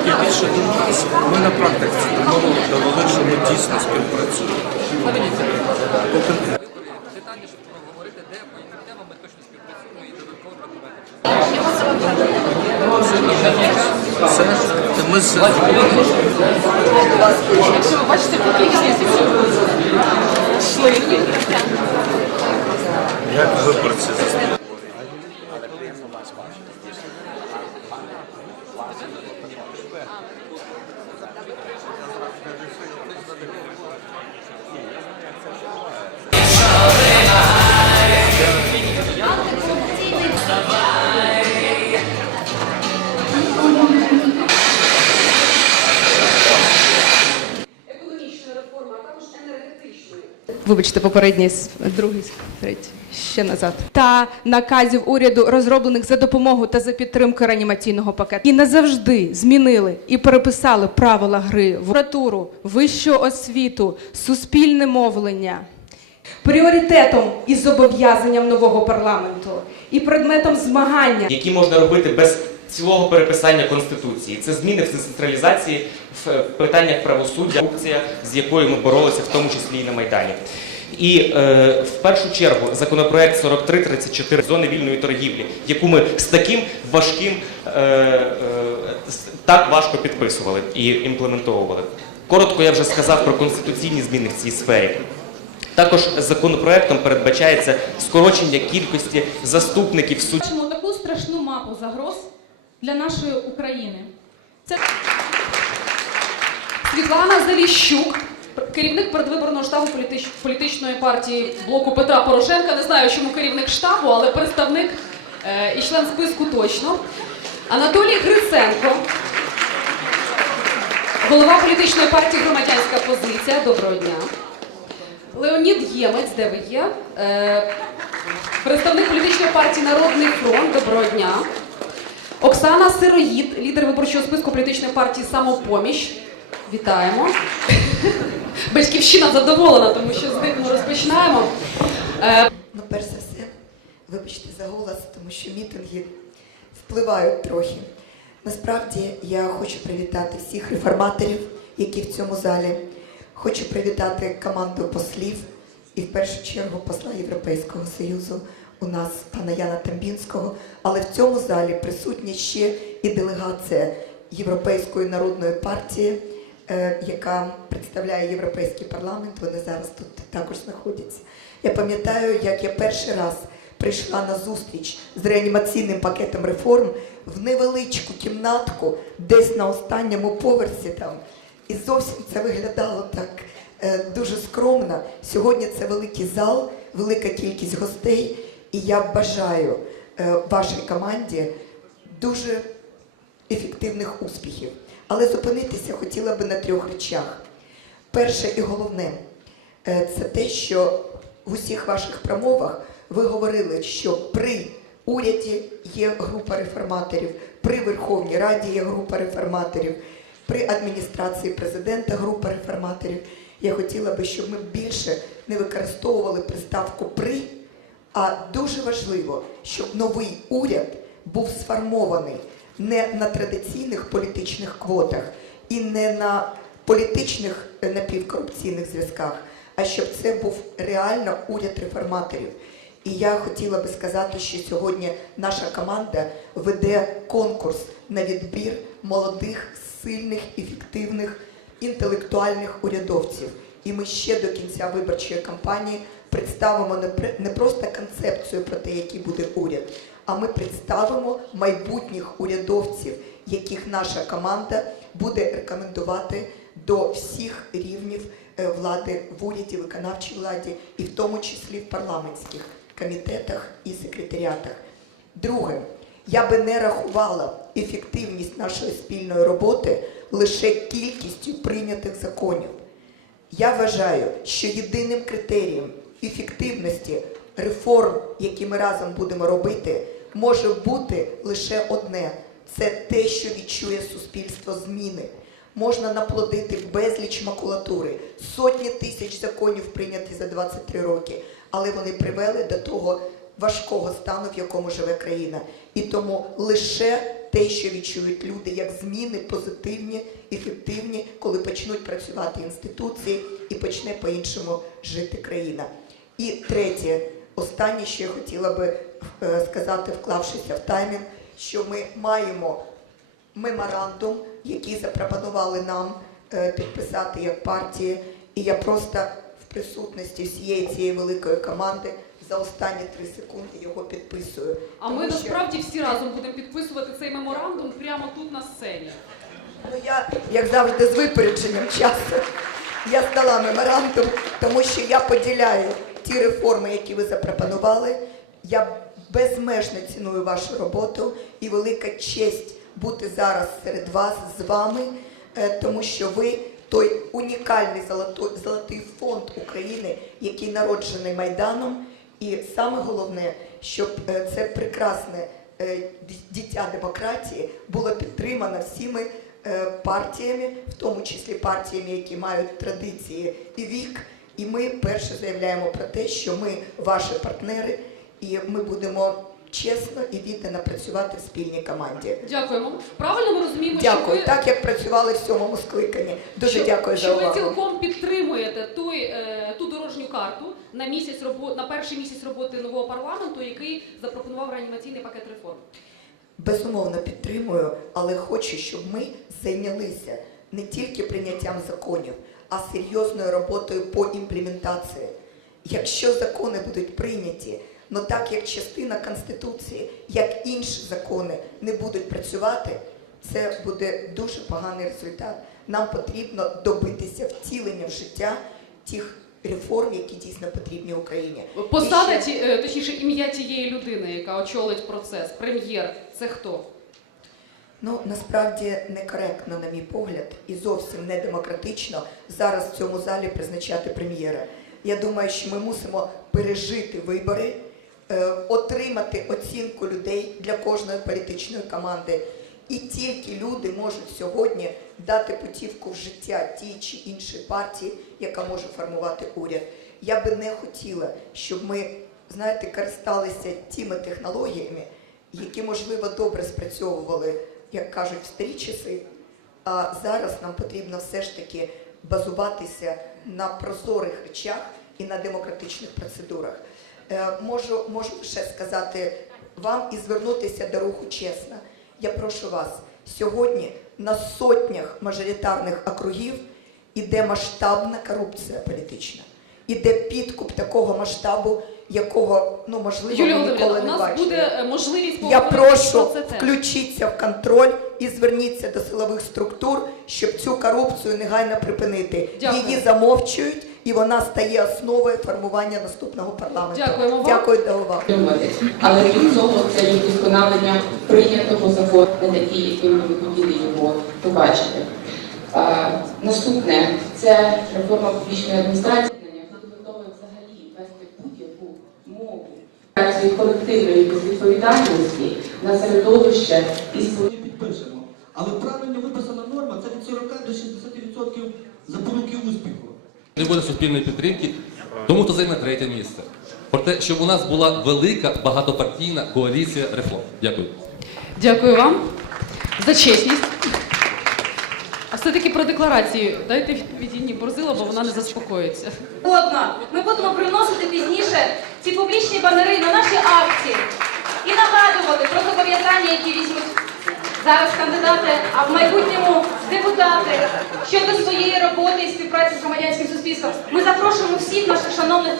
І більше до нас ми на практиці довели, що ми дійсно співпрацюємо. Детальніше проговорити, де по яким темам ми точно співпрацюємо і додатково Якщо ви бачите, по йшли. Вибачте, попередній другий, третій, ще назад. Та наказів уряду, розроблених за допомогою та за підтримки реанімаційного пакету. І назавжди змінили і переписали правила гри в прокуратуру, вищу освіту, суспільне мовлення. Пріоритетом і зобов'язанням нового парламенту і предметом змагання які можна робити без цілого переписання конституції. Це зміни в децентралізації в питаннях правосуддя, корупція, з якою ми боролися, в тому числі і на майдані. І е, в першу чергу законопроект 4334 зони вільної торгівлі, яку ми з таким важким е, е, так важко підписували і імплементовували. Коротко я вже сказав про конституційні зміни в цій сфері. Також законопроектом передбачається скорочення кількості заступників суддів. бачимо таку страшну мапу загроз для нашої України. Це Світлана Заліщук, керівник передвиборного штабу політич- політичної партії блоку Петра Порошенка. Не знаю, чому керівник штабу, але представник е, і член списку точно. Анатолій Гриценко, голова політичної партії Громадянська позиція. Доброго дня. Леонід Ємець, де ви є? Е, представник політичної партії Народний фронт. Доброго дня. Оксана Сироїд, лідер виборчого списку політичної партії Самопоміч. Вітаємо. Батьківщина задоволена, тому що з них ми розпочинаємо. Е, Ну, перш за все, вибачте за голос, тому що мітинги впливають трохи. Насправді я хочу привітати всіх реформаторів, які в цьому залі. Хочу привітати команду послів і в першу чергу посла Європейського Союзу у нас пана Яна Тамбінського. Але в цьому залі присутня ще і делегація Європейської народної партії, яка представляє Європейський парламент. Вони зараз тут також знаходяться. Я пам'ятаю, як я перший раз прийшла на зустріч з реанімаційним пакетом реформ в невеличку кімнатку, десь на останньому поверсі там. І зовсім це виглядало так е, дуже скромно. Сьогодні це великий зал, велика кількість гостей, і я бажаю е, вашій команді дуже ефективних успіхів. Але зупинитися хотіла би на трьох речах. Перше і головне е, це те, що в усіх ваших промовах ви говорили, що при уряді є група реформаторів, при Верховній Раді є група реформаторів, при адміністрації президента група реформаторів. Я хотіла би, щоб ми більше не використовували приставку при, а дуже важливо, щоб новий уряд був сформований не на традиційних політичних квотах і не на політичних е, напівкорупційних зв'язках, а щоб це був реально уряд реформаторів. І я хотіла би сказати, що сьогодні наша команда веде конкурс на відбір молодих, сильних, ефективних, інтелектуальних урядовців. І ми ще до кінця виборчої кампанії представимо не пр- не просто концепцію про те, який буде уряд, а ми представимо майбутніх урядовців, яких наша команда буде рекомендувати до всіх рівнів е, влади в уряді, виконавчій владі, і в тому числі в парламентських комітетах і секретаріатах. Друге, я би не рахувала ефективність нашої спільної роботи лише кількістю прийнятих законів. Я вважаю, що єдиним критерієм ефективності реформ, які ми разом будемо робити, може бути лише одне це те, що відчує суспільство зміни. Можна наплодити безліч макулатури, сотні тисяч законів прийняті за 23 роки, але вони привели до того важкого стану, в якому живе країна. І тому лише те, що відчують люди, як зміни позитивні, ефективні, коли почнуть працювати інституції і почне по-іншому жити країна. І третє, останнє, що я хотіла би сказати, вклавшися в таймінг, що ми маємо меморандум, який запропонували нам е, підписати як партії. І я просто в присутності всієї цієї великої команди за останні три секунди його підписую. А ми що- насправді всі разом будемо підписувати цей меморандум прямо тут на сцені. Ну я, як завжди, з випередженням часу. Я здала меморандум, тому що я поділяю ті реформи, які ви запропонували. Я безмежно ціную вашу роботу і велика честь бути зараз серед вас з вами, е, тому що ви той унікальний золотой, золотий фонд України, який народжений Майданом. І саме головне, щоб е, це прекрасне е, дитя демократії було підтримано всіми партіями, в тому числі партіями, які мають традиції і вік. І ми перше заявляємо про те, що ми ваші партнери, і ми будемо чесно і віддано працювати в спільній команді. Дякуємо. Правильно ми розуміємо, Дякую, що ви, так як працювали в сьомому скликанні. Дуже що, дякую за що ви цілком підтримуєте той, е, ту дорожню карту на місяць робо, на перший місяць роботи нового парламенту, який запропонував реанімаційний пакет реформ. Безумовно підтримую, але хочу, щоб ми зайнялися не тільки прийняттям законів, а серйозною роботою по імплементації. Якщо закони будуть прийняті, ну так як частина Конституції, як інші закони не будуть працювати, це буде дуже поганий результат. Нам потрібно добитися втілення в життя тих реформ, які дійсно потрібні Україні. Посада, ще- ті, е, точніше, ім'я тієї людини, яка очолить процес, прем'єр, це хто? Ну насправді некоректно, на мій погляд, і зовсім не демократично зараз в цьому залі призначати прем'єра. Я думаю, що ми мусимо пережити вибори, отримати оцінку людей для кожної політичної команди. І тільки люди можуть сьогодні дати путівку в життя тій чи іншій партії, яка може формувати уряд. Я би не хотіла, щоб ми, знаєте, користалися тими технологіями, які, можливо, добре спрацьовували, як кажуть, в старі часи. А зараз нам потрібно все ж таки базуватися на прозорих речах і на демократичних процедурах. Е, можу, можу лише сказати вам і звернутися до руху чесно. Я прошу вас, сьогодні на сотнях мажоритарних округів іде масштабна корупція політична. Іде підкуп такого масштабу, якого ну можливо Юлія ми ніколи не нас бачили. буде е, можливість Я прошу про включіться в контроль і зверніться до силових структур, щоб цю корупцію негайно припинити. Дякую. Її замовчують, і вона стає основою формування наступного парламенту. Дякуємо вам. Дякую за увагу. Але крім цього, це є вдосконалення прийнятого закону, не такий, яким ми хотіли його побачити. А, наступне це реформа публічної адміністрації. Хто готовий взагалі вести будь-яку мову реакції колективної безвідповідальності на середовище і Ми підпишемо. Але правильно виписана норма це від 40 до 60% запоруки успіху. Не буде суспільної підтримки, тому хто займе третє місце. Про те, щоб у нас була велика багатопартійна коаліція реформ. Дякую. Дякую вам за чесність. А все-таки про декларацію дайте від Інні Борзила, бо вона не заспокоїться. Одна. Ми будемо приносити пізніше ці публічні банери на наші акції і нагадувати про зобов'язання, які візьмуть зараз кандидати, а в майбутньому депутати щодо своєї роботи і співпраці з громадянським суспільством. Ми запрошуємо всіх наших шановних